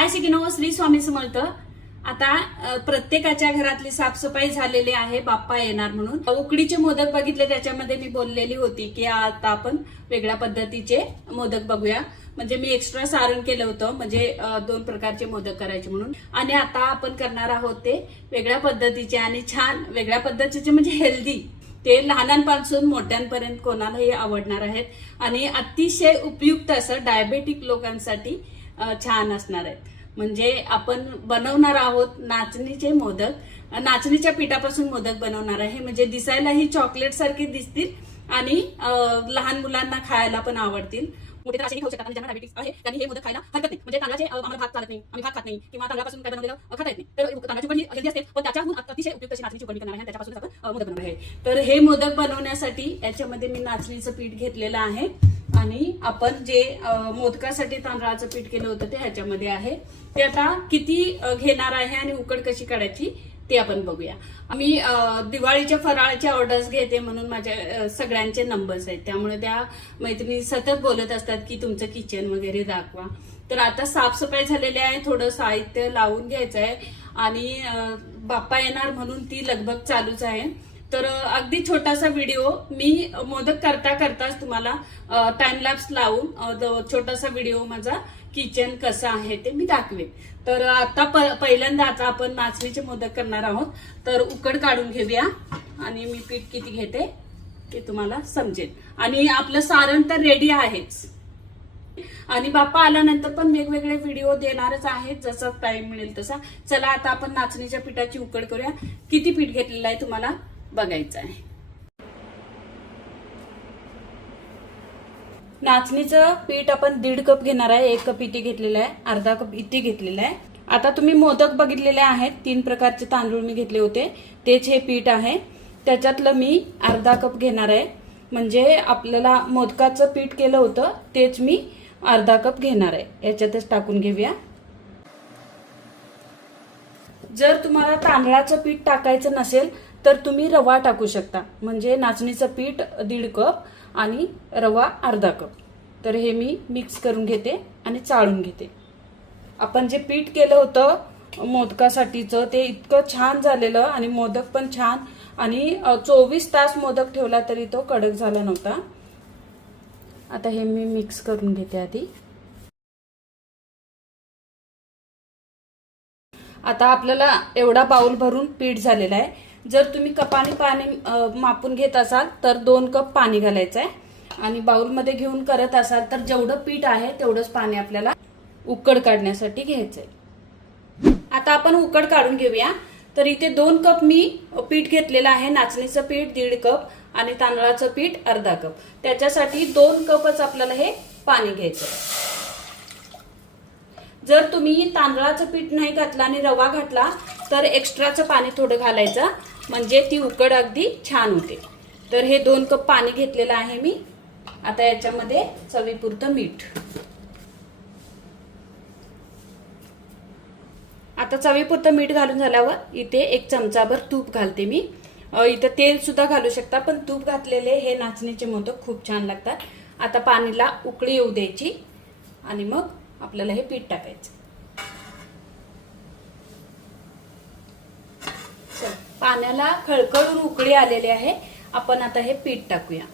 हाय सिकिनो श्री स्वामी समर्थ. आता प्रत्येकाच्या घरातली साफसफाई झालेली आहे बाप्पा येणार म्हणून. उकडीचे मोदक बघितले त्याच्यामध्ये मी बोललेली होती की आता आपण वेगळ्या पद्धतीचे मोदक बघूया. म्हणजे मी एक्स्ट्रा सारण केलं होतं म्हणजे दोन प्रकारचे मोदक करायचे म्हणून. आणि आता आपण करणार आहोत ते वेगळ्या पद्धतीचे आणि छान वेगळ्या पद्धतीचे म्हणजे हेल्दी ते लहानांपासून मोठ्यांपर्यंत कोणालाही आवडणार आहेत. आणि अतिशय उपयुक्त असं डायबेटिक लोकांसाठी छान असणार आहेत. म्हणजे आपण बनवणार आहोत नाचणीचे मोदक. नाचणीच्या पिठापासून मोदक बनवणार आहे. म्हणजे दिसायलाही चॉकलेट सारखे दिसतील आणि लहान मुलांना खायला पण आवडतील. मोठे असे खाऊ शकतात ज्यांना डायबिटीस आहे त्यांनी हे मोदक खायला हरकत नाही. म्हणजे तांदळाचे आम्हाला भात चालत नाही. आम्ही भात खात नाही. किंवा तांदळापासून काय बनवलेलं अ, खाता येत नाही. तर तांदळाची पण हेल्दी असते. पण त्याच्याहून अतिशय उपयुक्त अशी नाचणीची उकळणी करणार आहे. त्याच्यापासून आपण मोदक बनवणार आहे. तर हे मोदक बनवण्यासाठी याच्यामध्ये मी नाचणीचं पीठ घेतलेलं आहे. आणि आपण जे मोदकासाठी तांदळाचं पीठ केलं होतं ते ह्याच्यामध्ये आहे. ते आता किती घेणार आहे आणि उकड कशी काढायची ते आपण बघूया. मी दिवाळीच्या फराळाच्या ऑर्डर्स घेते म्हणून माझ्या सगळ्यांचे नंबर्स आहेत. त्यामुळे त्या मैत्रिणी सतत बोलत असतात की तुमचं किचन वगैरे दाखवा. तर आता साफसफाई झालेली आहे थोडं साहित्य लावून घ्यायचं आहे आणि बाप्पा येणार म्हणून ती लगभग चालूच आहे. तर अगदी छोटासा व्हिडिओ मी मोदक करता करताच तुम्हाला टाइम लॅप्स लावून छोटासा व्हिडिओ माझा किचन कसं आहे ते मी दाखवेन. तर आता पहिल्यांदा आता आपण नाचणीचे मोदक करणार आहोत. तर उकड काढून घेऊया आणि मी पीठ किती घेते ते तुम्हाला समजेल आणि आपलं सारण तर रेडी आहेच. आणि बाप्पा आल्यानंतर पण वेगवेगळे व्हिडिओ देणारच आहेत. जसा टाइम मिळेल तसा. चला आता आपण नाचणीच्या पिठाची उकड करूया. किती पीठ घेतलेलं आहे तुम्हाला? बघायचं आहे नाचणीचं पीठ आपण दीड कप घेणार आहे एक कप इथे घेतलेलं आहे अर्धा कप इथे घेतलेलं आहे. आता तुम्ही मोदक बघितलेले आहेत तीन प्रकारचे तांदूळ मी घेतले होते तेच हे पीठ आहे. त्याच्यातलं मी अर्धा कप घेणार आहे. म्हणजे आपल्याला मोदकाचं पीठ केलं होतं तेच मी अर्धा कप घेणार आहे. याच्यातच टाकून घेऊया. जर तुम्हाला तांदळाचं पीठ टाकायचं नसेल तर तुम्ही रवा टाकू शकता. म्हणजे नाचणीचं पीठ दीड कप आणि रवा अर्धा कप. तर हे मी मिक्स करून घेते आणि चाळून घेते. आपण जे पीठ केलं होतं मोदकासाठीचं ते इतकं छान झालेलं आणि मोदक पण छान. आणि चोवीस तास मोदक ठेवला तरी तो कडक झाला नव्हता. आता हे मी मिक्स करून घेते आधी. आता आपल्याला एवढा बाउल भरून पीठ झालेला आहे. जर तुम्ही कपाने पाणी मापून घेत असाल तर दोन कप पाणी घालायचं आहे आणि बाउलमध्ये घेऊन करत असाल तर जेवढं पीठ आहे तेवढंच पाणी आपल्याला उकड काढण्यासाठी घ्यायचंय. आता आपण उकड काढून घेऊया. तर इथे दोन कप मी पीठ घेतलेलं आहे नाचणीचं पीठ दीड कप आणि तांदळाचं पीठ अर्धा कप. त्याच्यासाठी दोन कपच आपल्याला हे पाणी घ्यायचं आहे जर तुम्ही तांदळाचं पीठ नाही घातलं आणि रवा घातला तर एक्स्ट्राचं पाणी थोडं घालायचं. म्हणजे ती उकड अगदी छान होते. तर हे दोन कप पाणी घेतलेलं आहे मी. आता याच्यामध्ये चवीपुरतं मीठ. आता चवीपुरतं मीठ घालून झाल्यावर इथे एक चमचाभर तूप घालते मी. इथं तेल सुद्धा घालू शकता पण तूप घातलेले हे नाचणीचे मोदक खूप छान लागतात. आता पाणीला उकळी येऊ द्यायची आणि मग आपल्याला हे पीठ टाकायचं चल, पाण्याला खळखळून उकळी आलेली आहे. आपण आता हे पीठ टाकूया.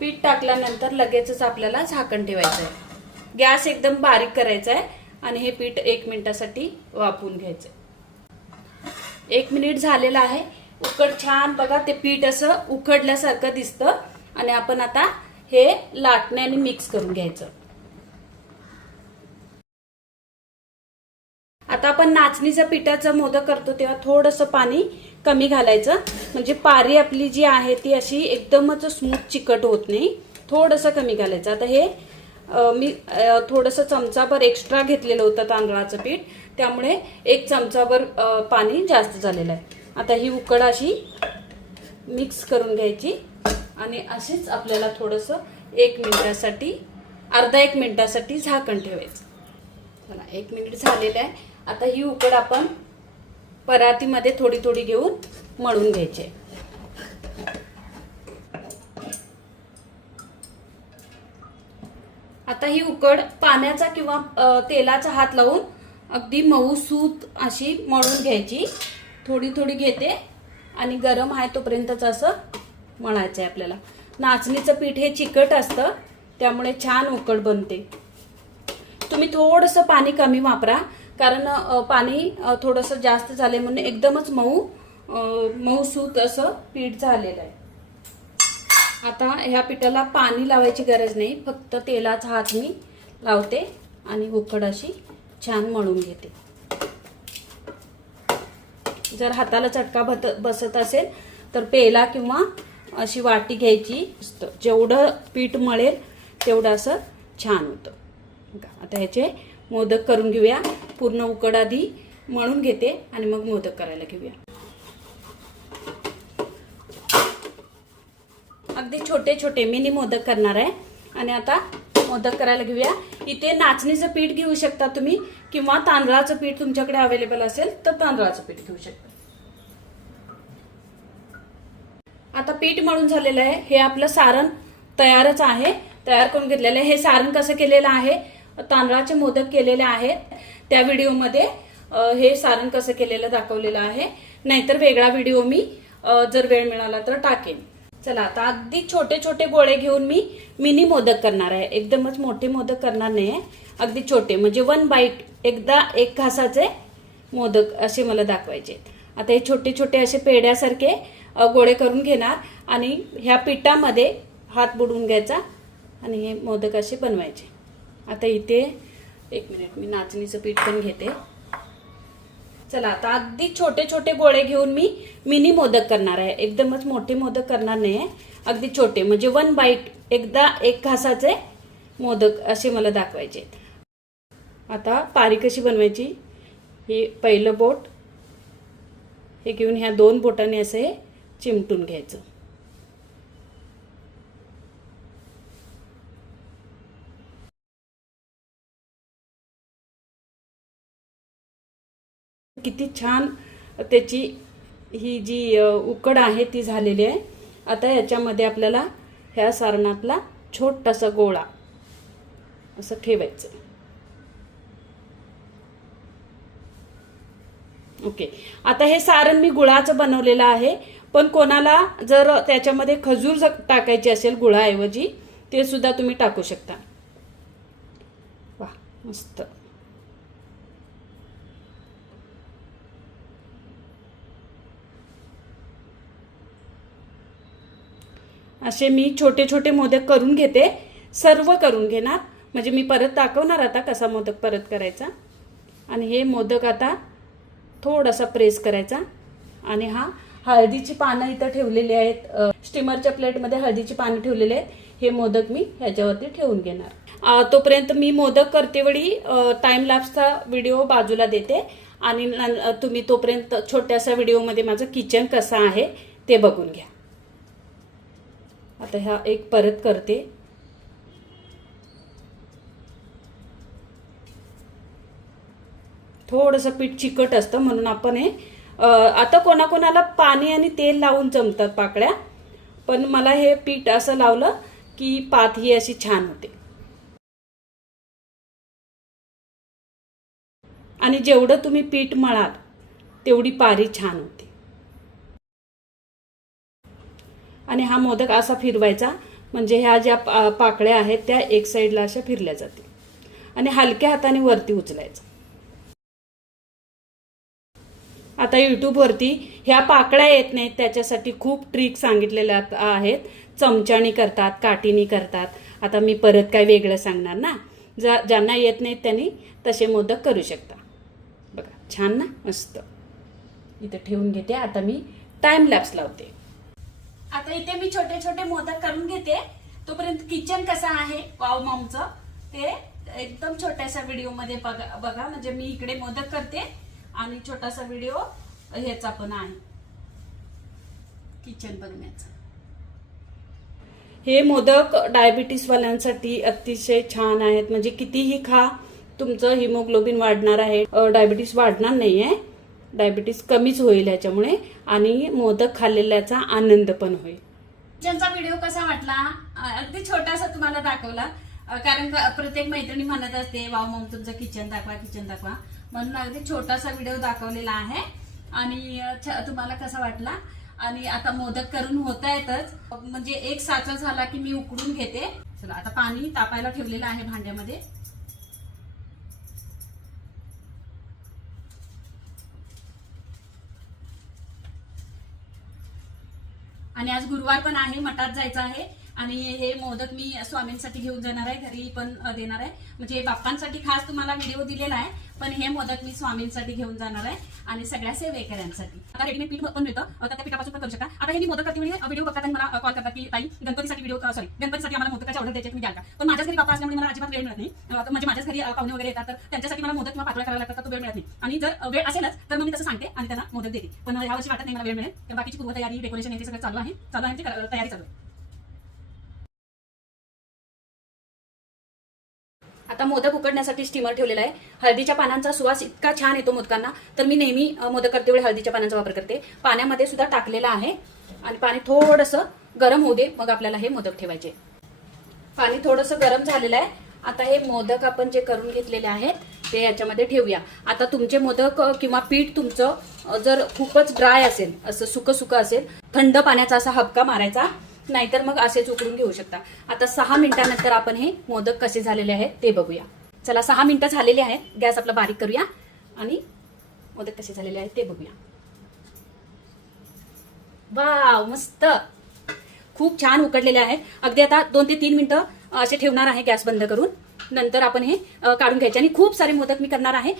पीठ टाकल्यानंतर लगेचच आपल्याला झाकण ठेवायचं आहे. गॅस एकदम बारीक करायचा आहे आणि हे पीठ एक मिनिटासाठी वापरून घ्यायचं एक मिनिट झालेलं आहे. उकड छान बघा ते पीठ असं उकडल्यासारखं दिसतं. आणि आपण आता हे लाटण्याने मिक्स करून घ्यायचं. आता आपण नाचणीच्या पिठाचं मोदक करतो तेव्हा थोडंसं पाणी कमी घालायचं. म्हणजे पारी आपली जी आहे ती अशी एकदमच स्मूथ चिकट होत नाही. थोडंसं कमी घालायचं. आता हे मी थोडंसं चमचाभर एक्स्ट्रा घेतलेलं होतं तांदळाचं पीठ. त्यामुळे एक चमचाभर पाणी जास्त झालेलं आहे. आता ही उकड अशी मिक्स करून घ्यायची. आणि अशीच आपल्याला थोडंसं एक मिनिटासाठी अर्धा एक मिनिटासाठी झाकण ठेवायचं. चला एक मिनिट झालेलं आहे. आता ही उकड आपण परातीमध्ये थोडी थोडी घेऊन मळून घ्यायचे आता ही उकड पाण्याचा किंवा तेलाचा हात लावून अगदी मऊ सूत अशी मळून घ्यायची. थोडी थोडी घेते आणि गरम आहे तोपर्यंतच असं मळायचं आहे आपल्याला. नाचणीचं पीठ हे चिकट असतं त्यामुळे छान उकड बनते. तुम्ही थोडंसं पाणी कमी वापरा. कारण पाणी थोडंसं जास्त झाले म्हणून एकदमच मऊ मऊ मऊसूत असं पीठ झालेलं आहे. आता ह्या पिठाला पाणी लावायची गरज नाही फक्त तेलाचा हात मी लावते आणि उकड अशी छान मळून घेते. जर हाताला चटका बत बसत असेल तर पेला किंवा अशी वाटी घ्यायची असतं. जेवढं पीठ मळेल तेवढं असं छान होतं. आता ह्याचे मोदक करून घेऊया. पूर्ण उकड आधी मळून घेते आणि मग मोदक करायला घेऊया. अगदी छोटे छोटे मिनी मोदक करणार आहे. आणि आता मोदक करायला घेऊया. इथे नाचणीचं पीठ घेऊ शकता तुम्ही किंवा तांदळाचं पीठ तुमच्याकडे अवेलेबल असेल तर तांदळाचं पीठ घेऊ शकता. आता पीठ मळून झालेलं आहे. हे आपलं सारण तयारच आहे. तयार करून घेतलेलं आहे. हे सारण कसं केलेलं आहे? तांदळाचे मोदक केलेले आहेत. त्या व्हिडिओमध्ये हे सारण कसं केलेलं दाखवलेलं आहे. नाहीतर वेगळा व्हिडिओ मी जर वेळ मिळाला तर टाकेन. चला आता अगदी छोटे छोटे गोळे घेऊन मी मिनी मोदक करणार आहे. एकदमच मोठे मोदक करणार नाही अगदी छोटे म्हणजे वन बाईट एकदा एक घासाचे मोदक असे मला दाखवायचे आता हे छोटे छोटे असे पेड्यासारखे गोळे करून घेणार आणि ह्या पिठामध्ये हात बुडवून घ्यायचा आणि हे मोदक असे बनवायचे. आता इथे एक मिनिट मी नाचणीचं पीठ पण घेते. चला आता अगदी छोटे छोटे गोळे घेऊन मी मिनी मोदक करणार आहे. एकदमच मोठे मोदक करणार नाही अगदी छोटे म्हणजे वन बाईट एकदा एक घासाचे मोदक असे मला दाखवायचे आता पारी कशी बनवायची? हे पहिलं बोट. हे घेऊन ह्या दोन बोटाने असे चिमटून घ्यायचं. किती छान त्याची ही जी उकड आहे ती झालेली आहे. आता याच्यामध्ये आपल्याला ह्या सारणातला छोटासा गोळा असं ठेवायचं ओके. आता हे सारण मी गुळाचं बनवलेलं आहे. पण कोणाला जर त्याच्यामध्ये खजूर टाकायची असेल गुळाऐवजी ते सुद्धा तुम्ही टाकू शकता. वा मस्त. असे मी छोटे छोटे मोदक करून घेते. सर्व करून घेणार. म्हणजे मी परत दाखवणार आता कसा मोदक परत करायचा. आणि हे मोदक आता थोडासा प्रेस करायचा. आणि हा हळदीची पानं इथं ठेवलेली आहेत. स्टीमरच्या प्लेटमध्ये हळदीची पानं ठेवलेली आहेत. हे मोदक मी ह्याच्यावरती ठेवून घेणार. तोपर्यंत मी मोदक करतेवेळी टाईम लॅप्सचा व्हिडिओ बाजूला देते. आणि तुम्ही तोपर्यंत छोट्याशा व्हिडिओमध्ये माझं किचन कसं आहे ते बघून घ्या. आता ह्या एक परत करते. थोडंसं पीठ चिकट असतं म्हणून आपण हे आता कोणाकोणाला पाणी आणि तेल लावून जमतात पाकळ्या पण मला हे पीठ असं लावलं की पात ही अशी छान होते. आणि जेवढं तुम्ही पीठ मळाल तेवढी पारी छान होते. आणि हा मोदक असा फिरवायचा म्हणजे ह्या ज्या पा- पाकळ्या आहेत त्या एक साईडला अशा फिरल्या जातील. आणि हलक्या हाताने वरती उचलायचं. आता यूट्यूबवरती ह्या पाकळ्या येत नाहीत त्याच्यासाठी खूप ट्रिक सांगितलेल्या आहेत. चमच्यानी करतात काठीनी करतात. आता मी परत काय वेगळं सांगणार ना? जा ज्यांना येत नाहीत त्यांनी तसे मोदक करू शकता. बघा छान ना? मस्त. इथं ठेवून घेते. आता मी टाईम लॅप्स लावते. आता इथे मी छोटे छोटे मोदक करून घेते. तोपर्यंत किचन कसं आहे? वाव मॉमचं. ते एकदम छोट्याशा व्हिडिओमध्ये बघा बघा. म्हणजे मी इकडे मोदक करते आणि छोटासा व्हिडिओ ह्याचा पण आहे. किचन बघण्याचा हे मोदक डायबिटीस वाल्यांसाठी अतिशय छान आहेत. म्हणजे कितीही खा तुमचं हिमोग्लोबिन वाढणार आहे. डायबिटीस वाढणार नाहीये. डायबिटीस कमीच होईल ह्याच्यामुळे आणि मोदक खाल्लेल्याचा आनंद पण होईल. ज्यांचा व्हिडिओ कसा वाटला? अगदी छोटासा तुम्हाला दाखवला. कारण प्रत्येक मैत्रिणी म्हणत असते वाव मग तुमचं किचन दाखवा किचन दाखवा. म्हणून अगदी छोटासा व्हिडिओ दाखवलेला आहे. आणि तुम्हाला कसा वाटला? आणि आता मोदक करून होत आहेतच म्हणजे एक साचा झाला की मी उकडून घेते. चला आता पाणी तापायला ठेवलेलं आहे भांड्यामध्ये. आणि आज गुरुवार पण आहे मठात जायचं आहे. आणि हे मोदक मी स्वामींसाठी घेऊन जाणार आहे घरी पण देणार आहे. म्हणजे बाप्पांसाठी खास तुम्हाला व्हिडिओ दिलेला आहे पण हे मोदक मी स्वामींसाठी घेऊन जाणार आहे आणि सगळ्या सेवेकऱ्यांसाठी. आता रेडीमेड पीठ पण मिळतं. आता त्या पिठापासून पण करू शकता. आता हे मी मोदक करते म्हणजे व्हिडिओ बघतात आणि मला कॉल करतात की ताई गणपतीसाठी व्हिडिओ सॉरी गणपतीसाठी आम्हाला मोदकाची ऑर्डर द्यायची तुम्ही द्याल का? पण माझ्या घरी बाप्पा असल्यामुळे मला अजिबात वेळ मिळत नाही. म्हणजे माझ्याच घरी पाहुणे वगैरे येतात तर त्यांच्यासाठी मला मोदक किंवा पातळ करायला लागतात तो वेळ मिळत नाही. आणि जर वेळ असेलच तर मग मी तसं सांगते आणि त्यांना मोदक देते. पण ह्या वर्षी वाटत नाही मला वेळ मिळेल. तर बाकीची पूर्वतयारी डेकोरेशन हे सगळं चालू आहे. चालू आहे म्हणजे, ते तयारी चालू आहे. आता मोदक उकडण्यासाठी स्टीमर ठेवलेला आहे. हळदीच्या पानांचा सुवास इतका छान येतो मोदकांना. तर मी नेहमी मोदक करते वेळी हळदीच्या पानांचा वापर करते. पाण्यामध्ये सुद्धा टाकलेला आहे. आणि पाणी थोडंसं गरम होऊ दे मग आपल्याला हे मोदक ठेवायचे. पाणी थोडंसं गरम झालेलं आहे. आता हे मोदक आपण जे करून घेतलेले आहेत ते याच्यामध्ये ठेवूया. आता तुमचे मोदक किंवा पीठ तुमचं जर खूपच ड्राय असेल असं सुकं सुकं असेल थंड पाण्याचा असा हबका मारायचा. नाहीतर मग असेच उकडून घेऊ शकता. आता सहा मिनिटानंतर आपण हे मोदक कसे झालेले आहेत ते बघूया. चला सहा मिनिटं झालेले आहेत. गॅस आपला बारीक करूया आणि मोदक कसे झालेले आहेत ते बघूया. वाव मस्त. खूप छान उकडलेले आहेत. अगदी आता दोन ते तीन मिनिटं असे ठेवणार आहे गॅस बंद करून. नंतर आपण हे काढून घ्यायचे आणि खूप सारे मोदक मी करणार आहे.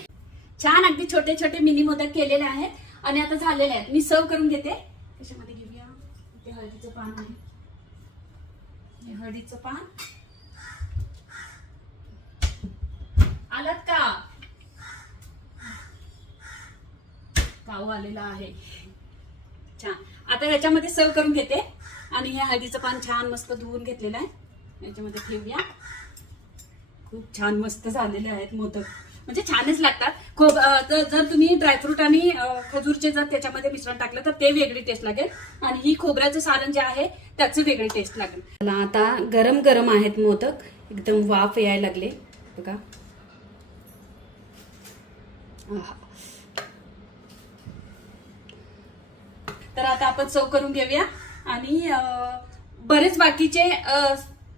छान अगदी छोटे छोटे मिनी मोदक केलेले आहेत आणि आता झालेले आहेत. मी सर्व करून घेते. त्याच्यामध्ये घेऊया. ते हळदीचं पान आहे. हळदीचं पान. आलात का? काऊ आलेला आहे. छान. आता ह्याच्यामध्ये सर्व करून घेते. आणि हे हळदीचं पान छान मस्त धुवून घेतलेलं आहे. याच्यामध्ये ठेवूया. खूप छान मस्त झालेले आहेत मोदक. म्हणजे छानच लागतात. खूप जर तुम्ही ड्रायफ्रूट आणि खजूरचे जर त्याच्यामध्ये मिश्रण टाकलं तर ते वेगळी टेस्ट लागेल. आणि ही खोबऱ्याचं सारण जे आहे त्याचं वेगळी टेस्ट लागेल. आता गरम गरम आहेत मोदक. एकदम वाफ यायला लागले. बघा. तर आता आपण चव करून घेऊया. आणि बरेच बाकीचे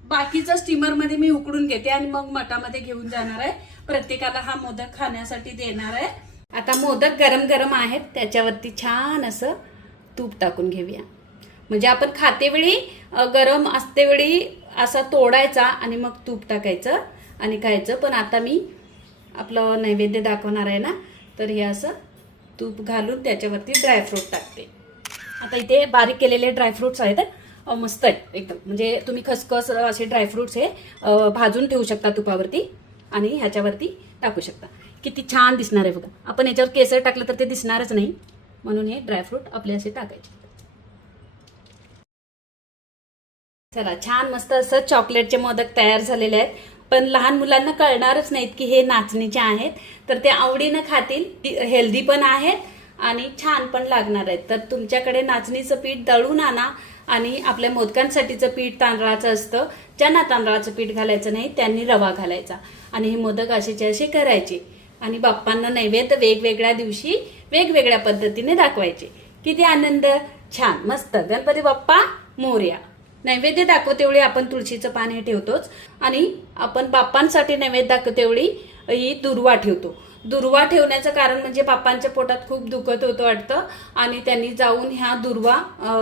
बाकीचं स्टीमरमध्ये मी उकडून घेते आणि मग मठामध्ये घेऊन जाणार आहे. प्रत्येकाला हा मोदक खाण्यासाठी देणार आहे. आता मोदक गरम गरम आहेत त्याच्यावरती छान असं तूप टाकून घेऊया. म्हणजे आपण खातेवेळी गरम असतेवेळी असा तोडायचा आणि मग तूप टाकायचं आणि खायचं. पण आता मी आपलं नैवेद्य दाखवणार आहे ना तर हे असं तूप घालून त्याच्यावरती ड्रायफ्रूट टाकते. आता इथे बारीक केलेले ड्रायफ्रूट्स आहेत मस्त आहेत एकदम. म्हणजे तुम्ही खसखस असे ड्रायफ्रूट्स हे भाजून ठेवू शकता तुपावरती. आणि ह्याच्यावरती टाकू शकता. किती छान दिसणार आहे बघा. आपण याच्यावर केसर टाकलं तर ते दिसणारच नाही. म्हणून हे ड्रायफ्रूट आपले असे टाकायचे. चला छान मस्त असं चॉकलेटचे मोदक तयार झालेले आहेत. पण लहान मुलांना कळणारच नाहीत की हे नाचणीचे आहेत. तर ते आवडीनं खातील हेल्दी पण आहेत आणि छान पण लागणार आहेत. तर तुमच्याकडे नाचणीचं पीठ दळून आणा. आणि आपल्या मोदकांसाठीचं पीठ तांदळाचं असतं. ज्यांना तांदळाचं पीठ घालायचं नाही त्यांनी रवा घालायचा. आणि हे मोदक असेचे असे करायचे. आणि बाप्पांना नैवेद्य वेगवेगळ्या दिवशी वेगवेगळ्या पद्धतीने दाखवायचे. किती आनंद! छान! मस्त! गणपती बाप्पा मोर्या. नैवेद्य दाखवतेवळी आपण तुळशीचं पान हे ठेवतोच. आणि आपण बाप्पांसाठी नैवेद्य दाखवतेवेळी ही दुर्वा ठेवतो. दुर्वा ठेवण्याचं कारण म्हणजे बाप्पांच्या पोटात खूप दुखत होतं वाटतं. आणि त्यांनी जाऊन ह्या दुर्वा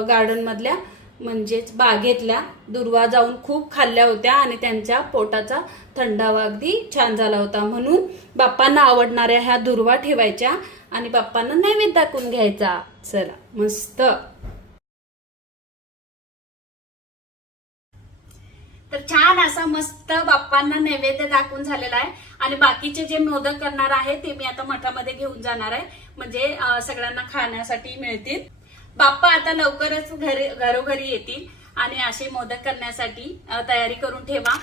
गार्डनमधल्या म्हणजेच बागेतल्या दुर्वा जाऊन खूप खाल्ल्या होत्या आणि त्यांच्या पोटाचा थंडावा अगदी छान झाला होता. म्हणून बाप्पांना आवडणाऱ्या ह्या दुर्वा ठेवायच्या आणि बाप्पांना नैवेद्य दाखवून घ्यायचा. चला मस्त. तर छान असा मस्त बाप्पांना नैवेद्य दाखवून झालेला आहे. आणि बाकीचे जे मोदक करणार आहे ते मी आता मठामध्ये घेऊन जाणार आहे. म्हणजे सगळ्यांना खाण्यासाठी मिळतील. बाप्पा आता लवकरच घरी घरोघरी येतील आणि असे मोदक करण्यासाठी तयारी करून ठेवा.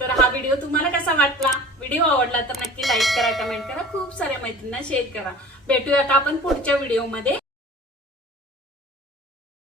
तर हा व्हिडिओ तुम्हाला कसा वाटला? व्हिडिओ आवडला तर नक्की लाईक करा कमेंट करा. खूप साऱ्या मैत्रिणींना शेअर करा. भेटूया आपण पुढच्या व्हिडिओमध्ये.